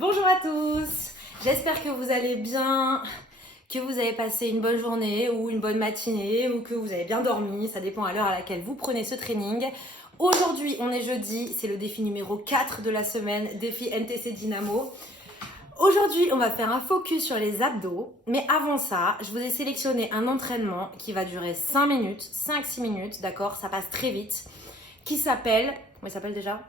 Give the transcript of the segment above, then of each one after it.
Bonjour à tous, j'espère que vous allez bien, que vous avez passé une bonne journée ou une bonne matinée ou que vous avez bien dormi, ça dépend à l'heure à laquelle vous prenez ce training. Aujourd'hui, on est jeudi, c'est le défi numéro 4 de la semaine, défi NTC Dynamo. Aujourd'hui, on va faire un focus sur les abdos, mais avant ça, je vous ai sélectionné un entraînement qui va durer 5 minutes, 5-6 minutes, d'accord, ça passe très vite, qui s'appelle, comment il s'appelle déjà ?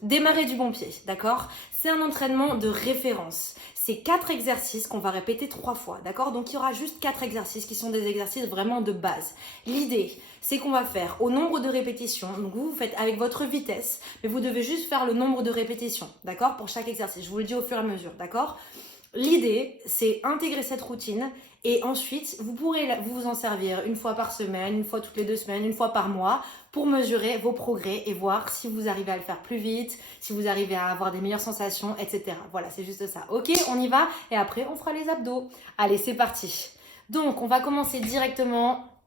Démarrer du bon pied, d'accord? C'est un entraînement de référence. C'est 4 exercices qu'on va répéter 3 fois, d'accord? Donc il y aura juste 4 exercices qui sont des exercices vraiment de base. L'idée, c'est qu'on va faire au nombre de répétitions. Donc vous faites avec votre vitesse, mais vous devez juste faire le nombre de répétitions, d'accord? Pour chaque exercice. Je vous le dis au fur et à mesure, d'accord? L'idée, c'est intégrer cette routine et ensuite, vous pourrez vous en servir une fois par semaine, une fois toutes les 2 semaines, une fois par mois pour mesurer vos progrès et voir si vous arrivez à le faire plus vite, si vous arrivez à avoir des meilleures sensations, etc. Voilà, c'est juste ça. Ok, on y va et après, on fera les abdos. Allez, c'est parti. Donc, on va commencer directement.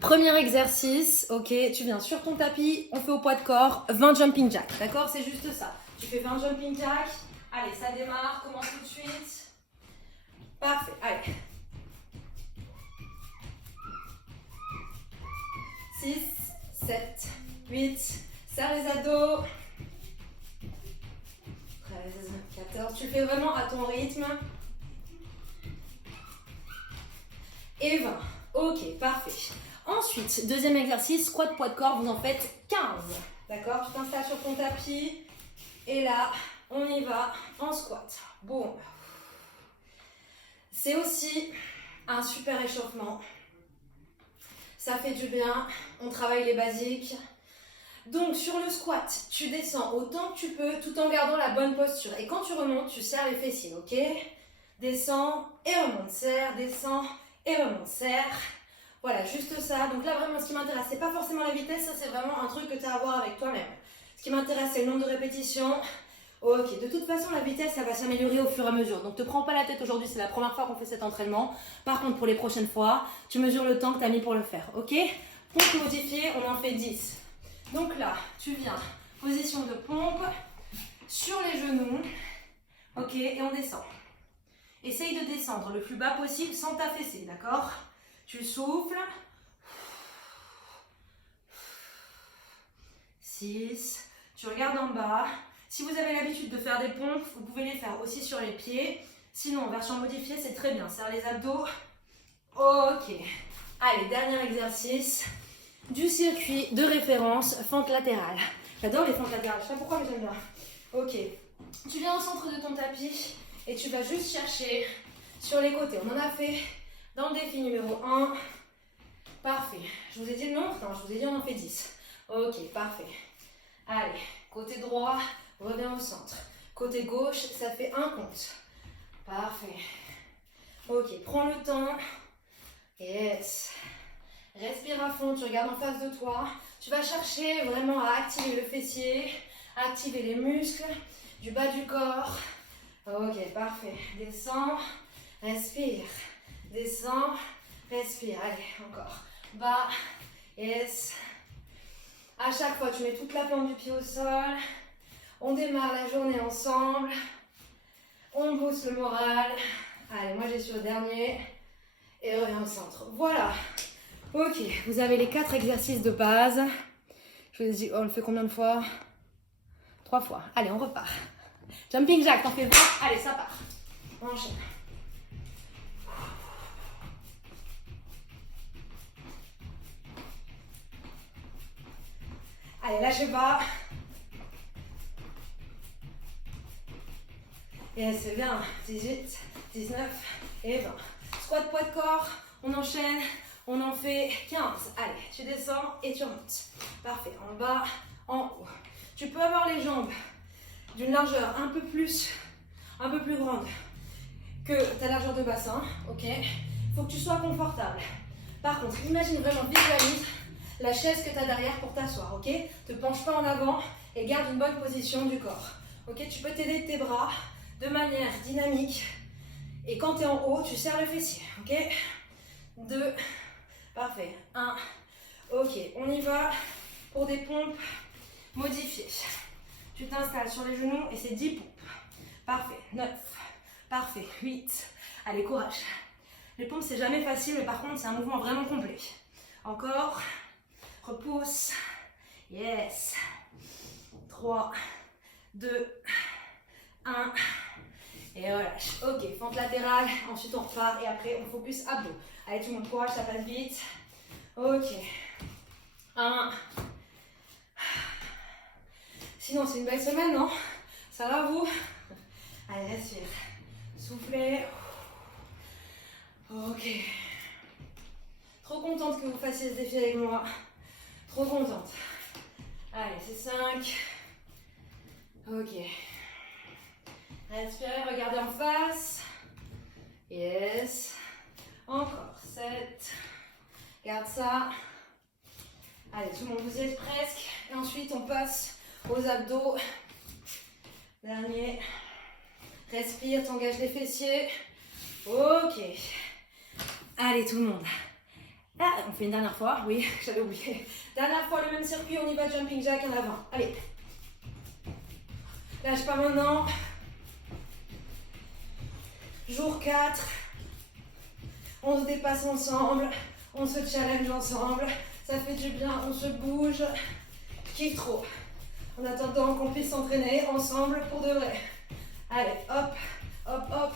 Premier exercice, ok, tu viens sur ton tapis, on fait au poids de corps, 20 jumping jacks, d'accord? C'est juste ça. Tu fais 20 jumping jacks. Allez, ça démarre, commence tout de suite. Parfait, allez. 6, 7, 8, serre les abdos. 13, 14, tu fais vraiment à ton rythme. Et 20, ok, parfait. Ensuite, deuxième exercice, squat poids de corps, vous en faites 15. D'accord? Tu t'installes sur ton tapis. Et là, on y va en squat. Boum. C'est aussi un super échauffement. Ça fait du bien. On travaille les basiques. Donc, sur le squat, tu descends autant que tu peux tout en gardant la bonne posture. Et quand tu remontes, tu serres les fessiers, ok? Descends et remonte, serre, descends et remonte, serre. Voilà, juste ça. Donc là, vraiment, ce qui m'intéresse, c'est pas forcément la vitesse, ça c'est vraiment un truc que tu as à voir avec toi-même. Ce qui m'intéresse, c'est le nombre de répétitions. Ok, de toute façon, la vitesse, ça va s'améliorer au fur et à mesure. Donc, te prends pas la tête aujourd'hui, c'est la première fois qu'on fait cet entraînement. Par contre, pour les prochaines fois, tu mesures le temps que tu as mis pour le faire, ok? Pompe modifiée, on en fait 10. Donc là, tu viens, position de pompe, sur les genoux, ok, et on descend. Essaye de descendre le plus bas possible sans t'affaisser, d'accord? Tu souffles. 6. Tu regardes en bas. Si vous avez l'habitude de faire des pompes, vous pouvez les faire aussi sur les pieds. Sinon, en version modifiée, c'est très bien. Serre les abdos. Ok. Allez, dernier exercice. Du circuit de référence, fente latérale. J'adore les fentes latérales. Je sais pas pourquoi, mais j'aime bien. Ok. Tu viens au centre de ton tapis et tu vas juste chercher sur les côtés. On en a fait dans le défi numéro 1. Parfait. Je vous ai dit le nombre? Non, je vous ai dit on en fait 10. Ok, parfait. Allez, côté droit, reviens au centre. Côté gauche, ça fait un compte. Parfait. Ok, prends le temps. Yes. Respire à fond, tu regardes en face de toi. Tu vas chercher vraiment à activer le fessier, activer les muscles du bas du corps. Ok, parfait. Descends, respire. Descends, respire. Allez, encore. Bas, yes. À chaque fois, tu mets toute la plante du pied au sol. On démarre la journée ensemble. On booste le moral. Allez, moi j'ai sur le dernier. Et reviens au centre. Voilà. Ok, vous avez les 4 exercices de base. Je vous ai dit, on le fait combien de fois? 3 fois. Allez, on repart. Jumping jack, t'en fais 20. Allez, ça part. On enchaîne. Allez, lâchez pas. Et c'est bien. 18, 19 et 20. Squat poids de corps. On enchaîne. On en fait 15. Allez, tu descends et tu remontes. Parfait. En bas, en haut. Tu peux avoir les jambes d'une largeur un peu plus grande que ta largeur de bassin. Ok. Il faut que tu sois confortable. Par contre, imagine vraiment, visualise la chaise que tu as derrière pour t'asseoir. Ok. Ne te penche pas en avant et garde une bonne position du corps. Ok. Tu peux t'aider de tes bras de manière dynamique. Et quand tu es en haut, tu serres le fessier. Ok. 2. Parfait. 1. Ok, on y va pour des pompes modifiées. Tu t'installes sur les genoux et c'est 10 pompes. Parfait. 9. Parfait. 8. Allez, courage. Les pompes, c'est jamais facile, mais par contre, c'est un mouvement vraiment complet. Encore. Repousse. Yes. 3, 2, 1. Et relâche. Ok, fente latérale. Ensuite, on repart et après, on focus abdos. Allez, tout le monde, courage, ça passe vite. Ok. 1. Sinon, c'est une belle semaine, non? Ça va, vous? Allez, respire. Soufflez. Ok. Trop contente que vous fassiez ce défi avec moi. Trop contente. Allez, c'est 5. Ok. Respirez, regardez en face. Yes. Encore. 7. Garde ça. Allez, tout le monde, vous y êtes presque. Et ensuite, on passe aux abdos. Dernier. Respire, t'engages les fessiers. Ok. Allez, tout le monde. Ah, on fait une dernière fois. Oui, j'avais oublié. Dernière fois, le même circuit, on y va, jumping jack en avant. Allez. Lâche pas maintenant. Jour 4. On se dépasse ensemble. On se challenge ensemble. Ça fait du bien, on se bouge. Je kiffe trop. En attendant qu'on puisse s'entraîner ensemble pour de vrai. Allez, hop, hop, hop.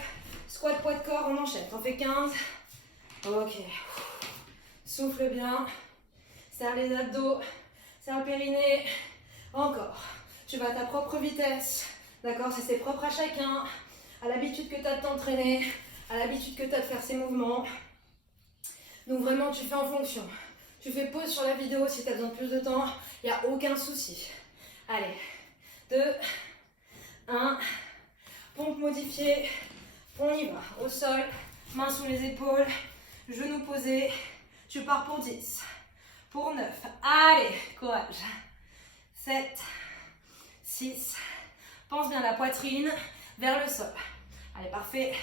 Squat, poids de corps, on enchaîne. T'en fais 15. Ok. Souffle bien. Serre les abdos. Serre le périnée. Encore. Tu vas à ta propre vitesse. D'accord? C'est propre à chacun. À l'habitude que tu as de t'entraîner. À l'habitude que tu as de faire ces mouvements. Donc vraiment, tu fais en fonction. Tu fais pause sur la vidéo si tu as besoin de plus de temps. Il n'y a aucun souci. Allez. 2, 1. Pompe modifiée. On y va. Au sol. Mains sous les épaules. Genoux posés. Tu pars pour 10. Pour 9. Allez. Courage. 7. 6. Pense bien la poitrine vers le sol. Allez, parfait.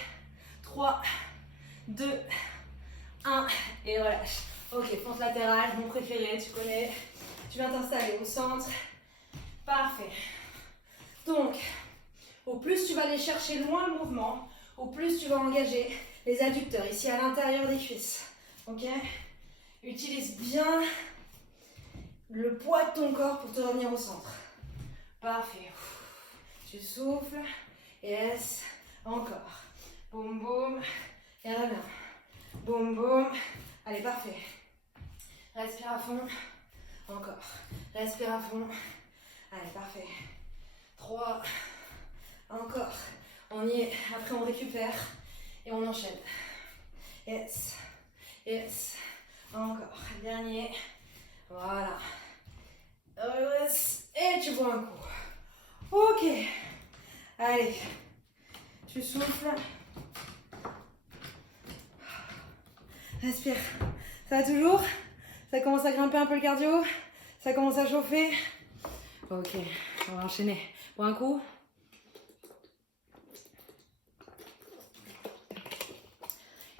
3, 2, 1. Et relâche. Ok, fente latérale, mon préféré, tu connais. Tu viens t'installer au centre. Parfait. Donc, au plus tu vas aller chercher loin le mouvement, au plus tu vas engager les adducteurs, ici à l'intérieur des cuisses. Ok? Utilise bien le poids de ton corps pour te revenir au centre. Parfait. Tu souffles. Yes. Encore. Boum, boum. Et reviens. Boum, boum. Allez, parfait. Respire à fond. Encore. Respire à fond. Allez, parfait. 3. Encore. On y est. Après, on récupère. Et on enchaîne. Yes. Yes. Encore. Dernier. Voilà. Et tu bois un coup. Ok. Allez. Tu souffles. Respire. Ça va toujours? Ça commence à grimper un peu le cardio? Ça commence à chauffer? Ok. On va enchaîner. Bois un coup.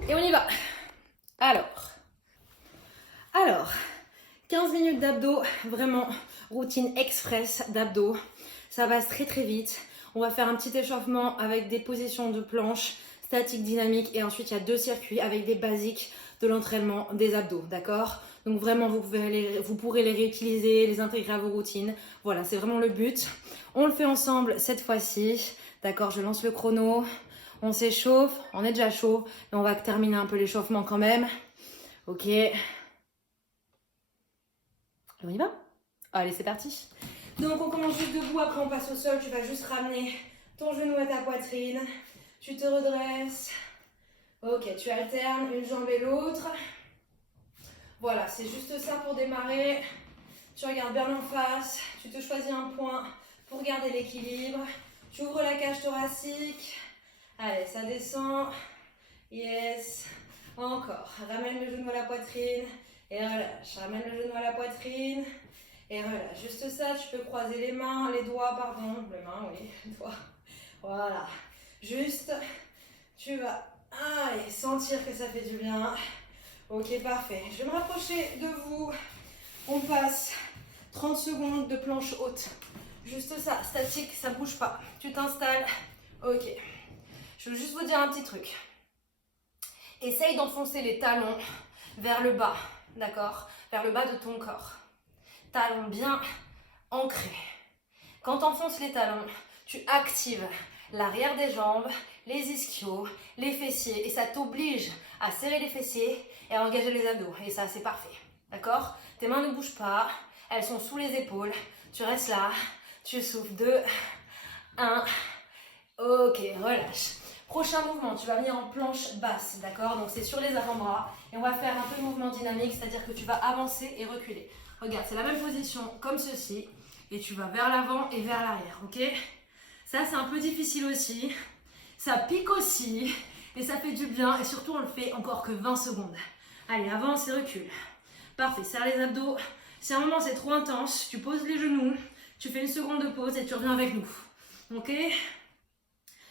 Et on y va. Alors, 15 minutes d'abdos, vraiment routine express d'abdos. Ça passe très très vite. On va faire un petit échauffement avec des positions de planche, statique, dynamique. Et ensuite, il y a 2 circuits avec des basiques de l'entraînement des abdos, d'accord? Donc vraiment, vous pourrez les réutiliser, les intégrer à vos routines. Voilà, c'est vraiment le but. On le fait ensemble cette fois-ci. D'accord, je lance le chrono. On s'échauffe, on est déjà chaud. Et on va terminer un peu l'échauffement quand même. Ok. On y va? Allez, c'est parti. Donc, on commence juste debout. Après, on passe au sol. Tu vas juste ramener ton genou à ta poitrine. Tu te redresses. Ok, tu alternes une jambe et l'autre. Voilà, c'est juste ça pour démarrer. Tu regardes bien en face. Tu te choisis un point pour garder l'équilibre. Tu ouvres la cage thoracique. Allez, ça descend. Yes. Encore. Ramène le genou à la poitrine. Et relâche. Ramène le genou à la poitrine. Et relâche. Juste ça, tu peux croiser les mains, les doigts, pardon. Les mains, oui, les doigts. Voilà. Juste, tu vas sentir que ça fait du bien. Ok, parfait. Je vais me rapprocher de vous. On passe 30 secondes de planche haute. Juste ça, statique, ça bouge pas. Tu t'installes. Ok. Je veux juste vous dire un petit truc. Essaye d'enfoncer les talons vers le bas, d'accord? Vers le bas de ton corps. Talons bien ancrés. Quand tu enfonces les talons, tu actives l'arrière des jambes, les ischios, les fessiers. Et ça t'oblige à serrer les fessiers et à engager les abdos. Et ça, c'est parfait. D'accord? Tes mains ne bougent pas. Elles sont sous les épaules. Tu restes là. Tu souffles. 2, 1. Ok, relâche. Prochain mouvement, tu vas venir en planche basse, d'accord? Donc c'est sur les avant-bras. Et on va faire un peu de mouvement dynamique, c'est-à-dire que tu vas avancer et reculer. Regarde, c'est la même position comme ceci. Et tu vas vers l'avant et vers l'arrière, ok? Ça, c'est un peu difficile aussi. Ça pique aussi. Et ça fait du bien. Et surtout, on le fait encore que 20 secondes. Allez, avance et recule. Parfait, serre les abdos. Si à un moment c'est trop intense, tu poses les genoux. Tu fais une seconde de pause et tu reviens avec nous. Ok?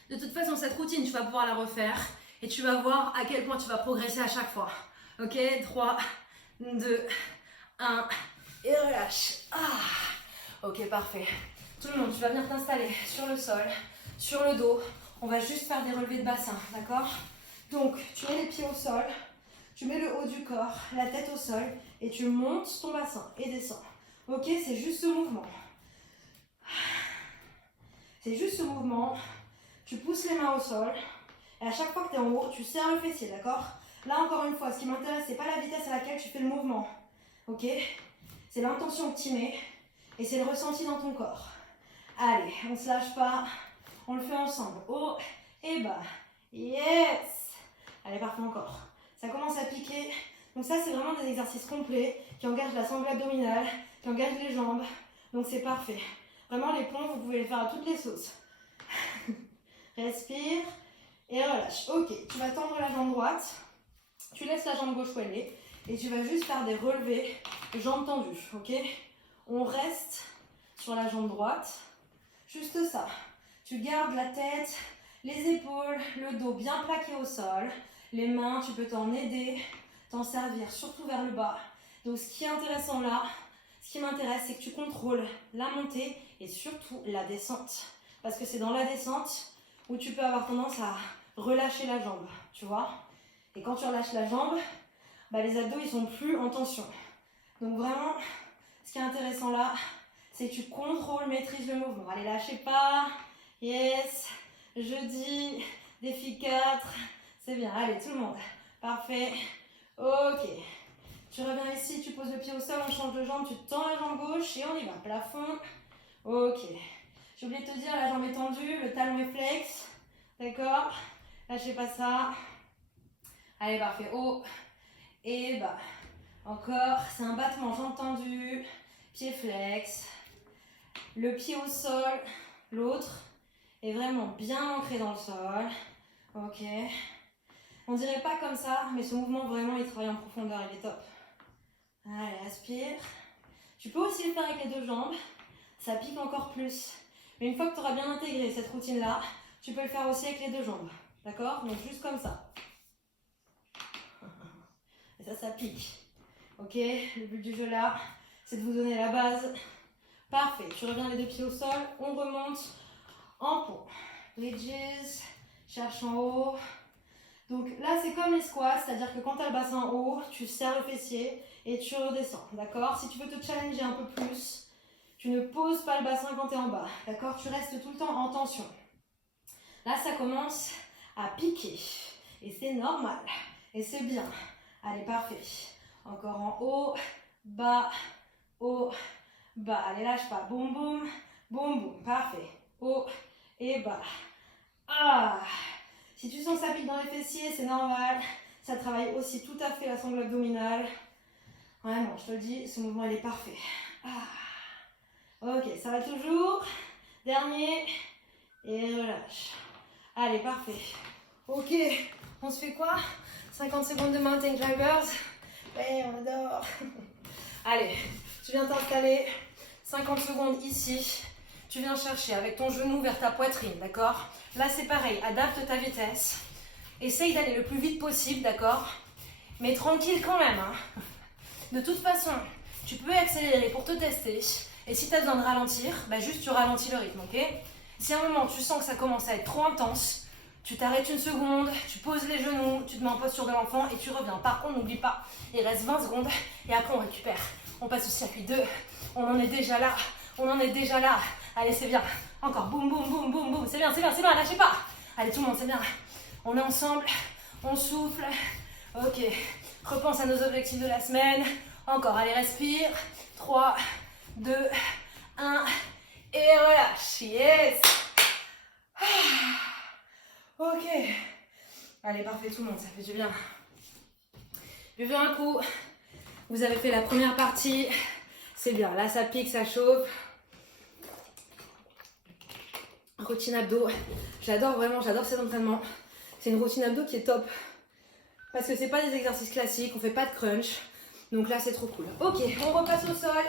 De toute façon, cette routine, tu vas pouvoir la refaire. Et tu vas voir à quel point tu vas progresser à chaque fois. Ok? 3, 2, 1. Et relâche. Ok, parfait. Tout le monde, tu vas venir t'installer sur le sol, sur le dos. On va juste faire des relevés de bassin, d'accord? Donc, tu mets les pieds au sol, tu mets le haut du corps, la tête au sol, et tu montes ton bassin et descends. Ok, c'est juste ce mouvement. C'est juste ce mouvement. Tu pousses les mains au sol, et à chaque fois que tu es en haut, tu serres le fessier, d'accord? Là, encore une fois, ce qui m'intéresse, c'est pas la vitesse à laquelle tu fais le mouvement. Ok? C'est l'intention que tu mets, et c'est le ressenti dans ton corps. Allez, on ne se lâche pas. On le fait ensemble. Haut et bas. Yes! Allez, parfait encore. Ça commence à piquer. Donc ça, c'est vraiment des exercices complets qui engagent la sangle abdominale, qui engagent les jambes. Donc c'est parfait. Vraiment, les pompes, vous pouvez les faire à toutes les sauces. Respire et relâche. Ok, tu vas tendre la jambe droite. Tu laisses la jambe gauche où elle est. Et tu vas juste faire des relevés, jambes tendues. Ok? On reste sur la jambe droite. Juste ça. Tu gardes la tête, les épaules, le dos bien plaqué au sol. Les mains, tu peux t'en aider, t'en servir, surtout vers le bas. Donc ce qui est intéressant là, ce qui m'intéresse, c'est que tu contrôles la montée et surtout la descente. Parce que c'est dans la descente où tu peux avoir tendance à relâcher la jambe, tu vois. Et quand tu relâches la jambe, bah les abdos ils sont plus en tension. Donc vraiment, ce qui est intéressant là, c'est que tu contrôles, maîtrises le mouvement. Allez, lâchez pas. Yes. Jeudi, défi 4. C'est bien. Allez, tout le monde. Parfait. Ok. Tu reviens ici, tu poses le pied au sol, on change de jambe, tu tends la jambe gauche et on y va. Plafond. Ok. J'ai oublié de te dire, la jambe est tendue, le talon est flex. D'accord? Lâchez pas ça. Allez, parfait. Haut et bas. Encore. C'est un battement, jambe tendue, pied flex. Le pied au sol, l'autre est vraiment bien ancré dans le sol. Ok. On dirait pas comme ça, mais ce mouvement vraiment il travaille en profondeur, il est top. Allez, respire. Tu peux aussi le faire avec les deux jambes, ça pique encore plus. Mais une fois que tu auras bien intégré cette routine-là, tu peux le faire aussi avec les deux jambes. D'accord? Donc juste comme ça. Et ça pique. Ok? Le but du jeu là, c'est de vous donner la base. Parfait, tu reviens les deux pieds au sol, on remonte en pont. Bridges, cherche en haut. Donc là, c'est comme les squats, c'est-à-dire que quand tu as le bassin en haut, tu serres le fessier et tu redescends, d'accord? Si tu veux te challenger un peu plus, tu ne poses pas le bassin quand tu es en bas, d'accord? Tu restes tout le temps en tension. Là, ça commence à piquer et c'est normal et c'est bien. Allez, parfait. Encore en haut, bas, haut, bas. Allez, lâche pas. Boum, boum, boum, boum. Parfait. Haut et bas. Si tu sens que ça pique dans les fessiers, c'est normal. Ça travaille aussi tout à fait la sangle abdominale. Vraiment, je te le dis, ce mouvement, il est parfait. Ok, ça va toujours. Dernier. Et relâche. Allez, parfait. Ok, on se fait quoi? 50 secondes de mountain climbers. Ouais, on adore. Allez, tu viens t'installer. 50 secondes ici. Tu viens chercher avec ton genou vers ta poitrine, d'accord? Là, c'est pareil, adapte ta vitesse. Essaye d'aller le plus vite possible, d'accord? Mais tranquille quand même, hein. De toute façon, tu peux accélérer pour te tester. Et si tu as besoin de ralentir, bah juste tu ralentis le rythme, ok? Si à un moment tu sens que ça commence à être trop intense, tu t'arrêtes une seconde, tu poses les genoux, tu te mets en posture de l'enfant et tu reviens. Par contre, n'oublie pas, il reste 20 secondes et après on récupère. On passe au circuit 2, on en est déjà là, on en est déjà là. Allez, c'est bien. Encore, boum, boum, boum, boum, boum. C'est bien, lâchez pas. Allez, tout le monde, c'est bien. On est ensemble, on souffle. Ok, repense à nos objectifs de la semaine. Encore, allez, respire. 3, 2, 1. Et relâche. Yes. Ok. Allez, parfait, tout le monde, ça fait du bien. Buvez un coup. Vous avez fait la première partie. C'est bien. Là, ça pique, ça chauffe. Routine abdos. J'adore vraiment, j'adore cet entraînement. C'est une routine abdos qui est top. Parce que c'est pas des exercices classiques, on fait pas de crunch. Donc là, c'est trop cool. Ok, on repasse au sol.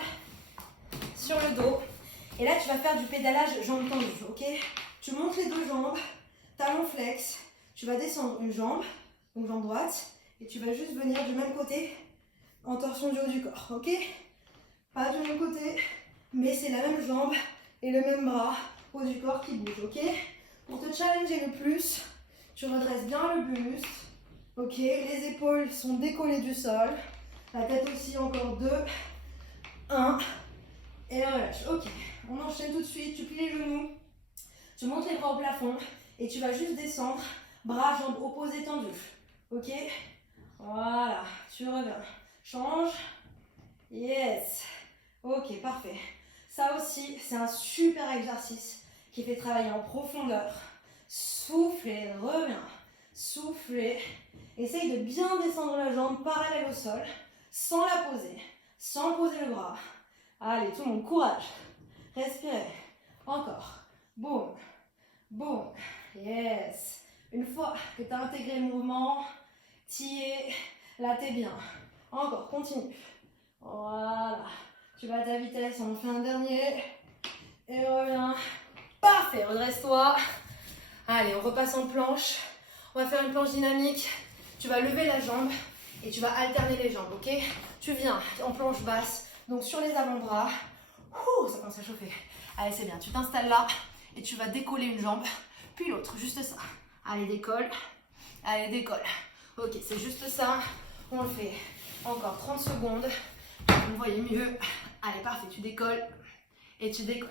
Sur le dos. Et là, tu vas faire du pédalage jambes tendues, ok? Tu montes les deux jambes, talon flex. Tu vas descendre une jambe, donc jambe droite. Et tu vas juste venir du même côté en torsion du haut du corps, ok? Pas du même côté, mais c'est la même jambe et le même bras haut du corps qui bouge, ok? Pour te challenger le plus, tu redresses bien le buste, ok? Les épaules sont décollées du sol, la tête aussi, encore 2, 1, et relâche, ok? On enchaîne tout de suite, tu plies les genoux, tu montes les bras au plafond et tu vas juste descendre, bras, jambes opposées tendues, ok? Voilà, tu reviens, change, yes, ok, parfait. Ça aussi, c'est un super exercice qui fait travailler en profondeur. Soufflez, reviens, soufflez. Essaye de bien descendre la jambe parallèle au sol, sans la poser, sans poser le bras. Allez, tout le monde, courage. Respirez. Encore. Boum, boum, yes. Une fois que tu as intégré le mouvement, t'y es, là t'es bien. Encore, continue. Voilà. Tu vas à ta vitesse, on en fait un dernier. Et reviens. Parfait, redresse-toi. Allez, on repasse en planche. On va faire une planche dynamique. Tu vas lever la jambe et tu vas alterner les jambes, ok? Tu viens en planche basse, donc sur les avant-bras. Ça commence à chauffer. Allez, c'est bien. Tu t'installes là et tu vas décoller une jambe, puis l'autre, juste ça. Allez, décolle. Allez, décolle. Ok, c'est juste ça. On le fait encore 30 secondes. Vous voyez mieux. Allez, parfait. Tu décolles et tu décolles.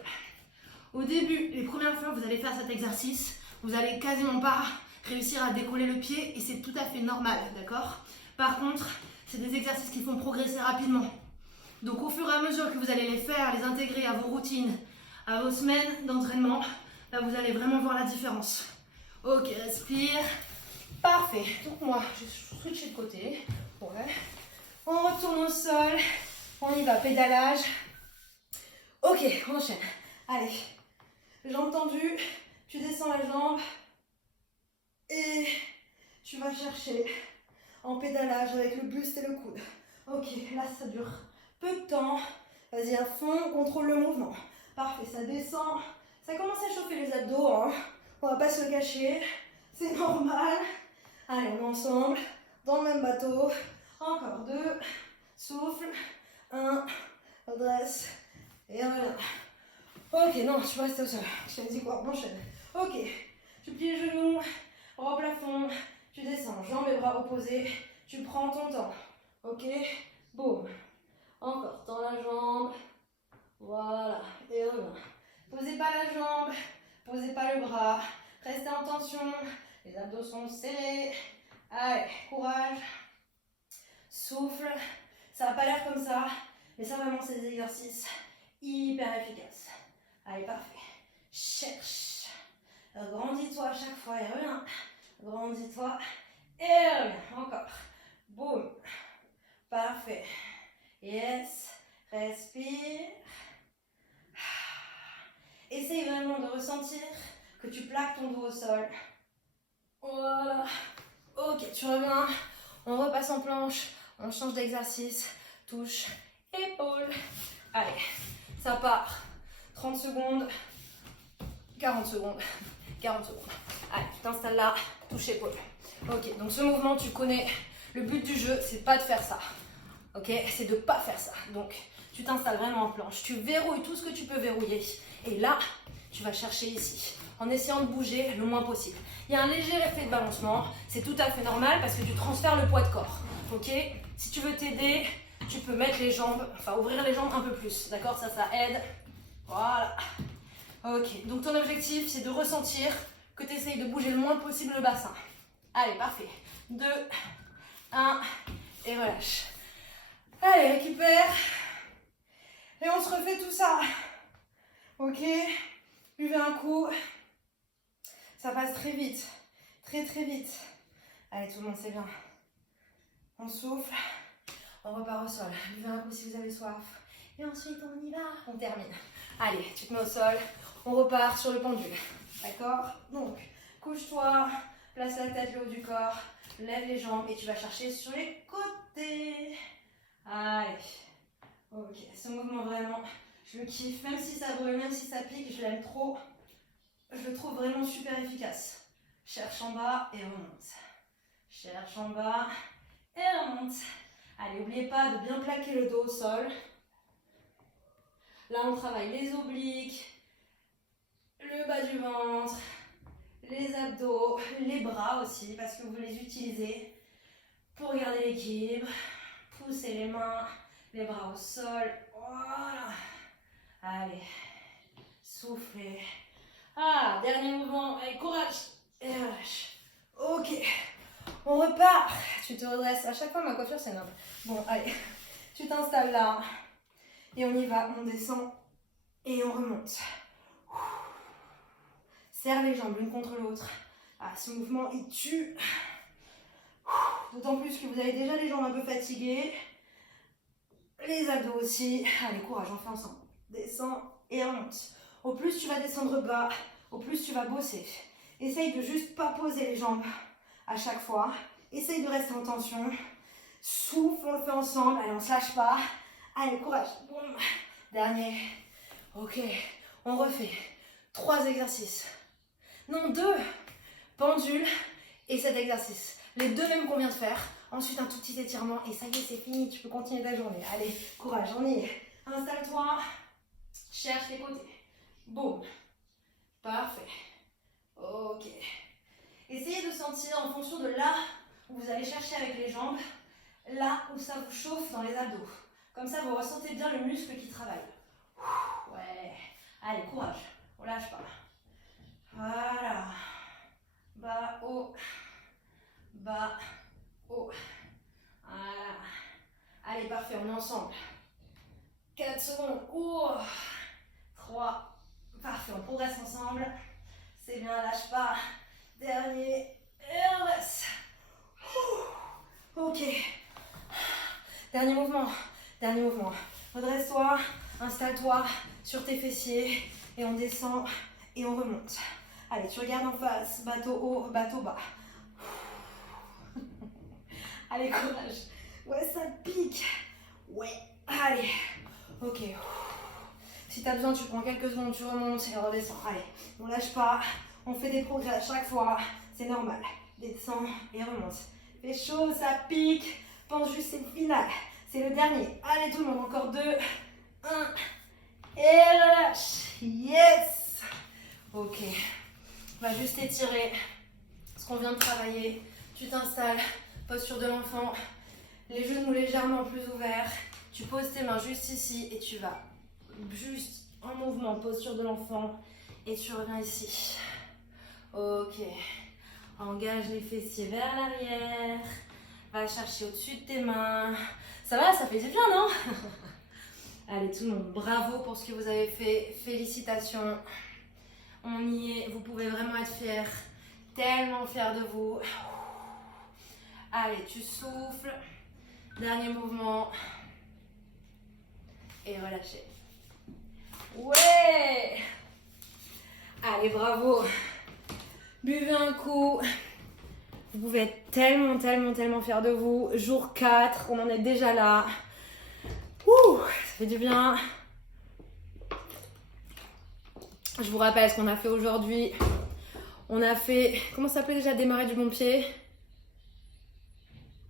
Au début, les premières fois que vous allez faire cet exercice, vous n'allez quasiment pas réussir à décoller le pied et c'est tout à fait normal, d'accord? Par contre, c'est des exercices qui font progresser rapidement. Donc au fur et à mesure que vous allez les faire, les intégrer à vos routines, à vos semaines d'entraînement, là vous allez vraiment voir la différence. Ok, respire. Parfait. Donc moi, je vais switcher de côté. Ouais. On retourne au sol. On y va, pédalage. Ok, on enchaîne. Allez. Jambes tendues. Tu descends la jambe. Et tu vas chercher en pédalage avec le buste et le coude. Ok, là ça dure peu de temps. Vas-y à fond, contrôle le mouvement. Parfait, ça descend. Ça commence à chauffer les abdos, hein. On va pas se le cacher. C'est normal. Allez, on est ensemble. Dans le même bateau. Encore 2. Souffle. 1. Redresse. Et voilà. Ok, non, tu restes au sol. Je t'avais dit quoi? On enchaîne. Ok. Tu plies les genoux. Bras au plafond. Tu descends. Jambes et bras opposés. Tu prends ton temps. Ok. Boum. Encore. Tends la jambe. Voilà. Et reviens. Posez pas la jambe. Posez pas le bras. Restez en tension. Les abdos sont serrés. Allez, courage. Souffle. Ça n'a pas l'air comme ça. Mais ça, vraiment, c'est des exercices hyper efficaces. Allez, parfait. Cherche. Grandis-toi à chaque fois et reviens. Grandis-toi et reviens. Encore. Boum. Parfait. Yes. Respire. Essaye vraiment de ressentir que tu plaques ton dos au sol. Voilà. Ok, tu reviens. On repasse en planche. On change d'exercice. Touche. Épaule. Allez. Ça part. 30 secondes. 40 secondes. 40 secondes. Allez, tu t'installes là. Touche épaule. Ok, donc ce mouvement, tu connais. Le but du jeu, c'est pas de faire ça. Ok, c'est de pas faire ça. Donc, tu t'installes vraiment en planche, tu verrouilles tout ce que tu peux verrouiller. Et là, tu vas chercher ici, en essayant de bouger le moins possible. Il y a un léger effet de balancement, c'est tout à fait normal parce que tu transfères le poids de corps. Ok? Si tu veux t'aider, tu peux mettre les jambes, enfin ouvrir les jambes un peu plus. D'accord? Ça aide. Voilà. Ok, donc ton objectif, c'est de ressentir que tu essayes de bouger le moins possible le bassin. Allez, parfait. 2, 1, et relâche. Allez, récupère. Et on se refait tout ça. Ok? Buvez un coup. Ça passe très vite. Très très vite. Allez, tout le monde, c'est bien. On souffle. On repart au sol. Buvez un coup si vous avez soif. Et ensuite, on y va. On termine. Allez, tu te mets au sol. On repart sur le pendule. D'accord? Donc, couche-toi. Place la tête le haut du corps. Lève les jambes et tu vas chercher sur les côtés. Allez. Ok, ce mouvement vraiment, je le kiffe. Même si ça brûle, même si ça pique, je l'aime trop. Je le trouve vraiment super efficace. Cherche en bas et remonte. Cherche en bas et remonte. Allez, n'oubliez pas de bien plaquer le dos au sol. Là, on travaille les obliques, le bas du ventre, les abdos, les bras aussi, parce que vous les utilisez pour garder l'équilibre. Poussez les mains, les bras au sol. Voilà. Allez, soufflez. Ah, dernier mouvement. Allez, courage. Et relâche. Ok. On repart. Tu te redresses. À chaque fois, ma coiffure, c'est énorme. Bon, allez. Tu t'installes là. Et on y va. On descend. Et on remonte. Serre les jambes l'une contre l'autre. Ah, ce mouvement, il tue. D'autant plus que vous avez déjà les jambes un peu fatiguées. Les abdos aussi. Allez, courage, on fait ensemble. Descends et remonte. Au plus tu vas descendre bas, au plus tu vas bosser. Essaye de juste pas poser les jambes à chaque fois. Essaye de rester en tension. Souffle, on le fait ensemble. Allez, on se lâche pas. Allez, courage. Boum. Dernier. Ok, on refait. 3 exercices. Non, 2. Pendule et cet exercice. Les 2 mêmes qu'on vient de faire. Ensuite, un tout petit étirement. Et ça y est, c'est fini. Tu peux continuer ta journée. Allez, courage, on y est. Installe-toi. Cherche les côtés. Boum. Parfait. Ok. Essayez de sentir en fonction de là où vous allez chercher avec les jambes, là où ça vous chauffe dans les abdos. Comme ça, vous ressentez bien le muscle qui travaille. Ouais. Allez, courage. On lâche pas. Voilà. Bas, haut. Bas, haut. Voilà. Allez, parfait, on est ensemble. 4 secondes. 3. Parfait, on progresse ensemble. C'est bien, lâche pas. Dernier. Et on reste. Ok. Dernier mouvement. Dernier mouvement. Redresse-toi. Installe-toi sur tes fessiers. Et on descend. Et on remonte. Allez, tu regardes en face. Bateau haut, bateau bas. Allez, courage. Ouais, ça pique. Ouais. Allez. Ok. Si tu as besoin, tu prends quelques secondes, tu remontes et redescends. Allez, on lâche pas. On fait des progrès à chaque fois. C'est normal. Descends et remonte. Fais chaud, ça pique. Pense juste, c'est le final. C'est le dernier. Allez, tout le monde. Encore 2. 1. Et relâche. Yes. Ok. On va juste étirer ce qu'on vient de travailler. Tu t'installes. Posture de l'enfant. Les genoux légèrement plus ouverts. Tu poses tes mains juste ici et tu vas juste en mouvement, posture de l'enfant. Et tu reviens ici. Ok. Engage les fessiers vers l'arrière. Va chercher au-dessus de tes mains. Ça va, ça fait du bien, non? Allez, tout le monde, bravo pour ce que vous avez fait. Félicitations. On y est. Vous pouvez vraiment être fiers. Tellement fiers de vous. Allez, tu souffles. Dernier mouvement. Et relâchez. Ouais! Allez, bravo. Buvez un coup. Vous pouvez être tellement fiers de vous. Jour 4, on en est déjà là. Ouh, ça fait du bien. Je vous rappelle ce qu'on a fait aujourd'hui. On a fait, comment ça s'appelait déjà, démarrer du bon pied?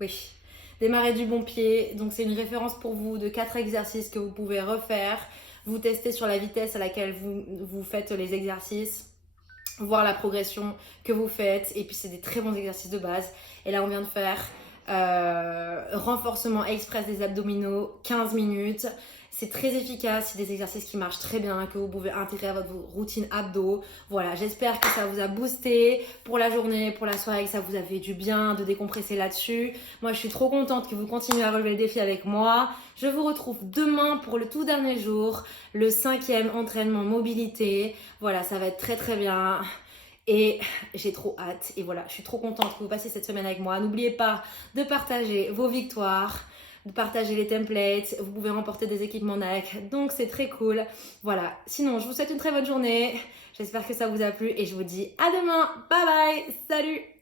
Oui. démarrer du bon pied. Donc c'est une référence pour vous de 4 exercices que vous pouvez refaire. Vous testez sur la vitesse à laquelle vous faites les exercices, voir la progression que vous faites. Et puis c'est des très bons exercices de base. Et là on vient de faire renforcement express des abdominaux, 15 minutes. C'est très efficace, c'est des exercices qui marchent très bien, que vous pouvez intégrer à votre routine abdos. Voilà, j'espère que ça vous a boosté pour la journée, pour la soirée, que ça vous a fait du bien de décompresser là-dessus. Moi, je suis trop contente que vous continuez à relever le défi avec moi. Je vous retrouve demain pour le tout dernier jour, le 5e entraînement mobilité. Voilà, ça va être très très bien. Et j'ai trop hâte. Et voilà, je suis trop contente que vous passiez cette semaine avec moi. N'oubliez pas de partager vos victoires, de partager les templates. Vous pouvez remporter des équipements Nike. Donc, c'est très cool. Voilà. Sinon, je vous souhaite une très bonne journée. J'espère que ça vous a plu et je vous dis à demain. Bye bye. Salut.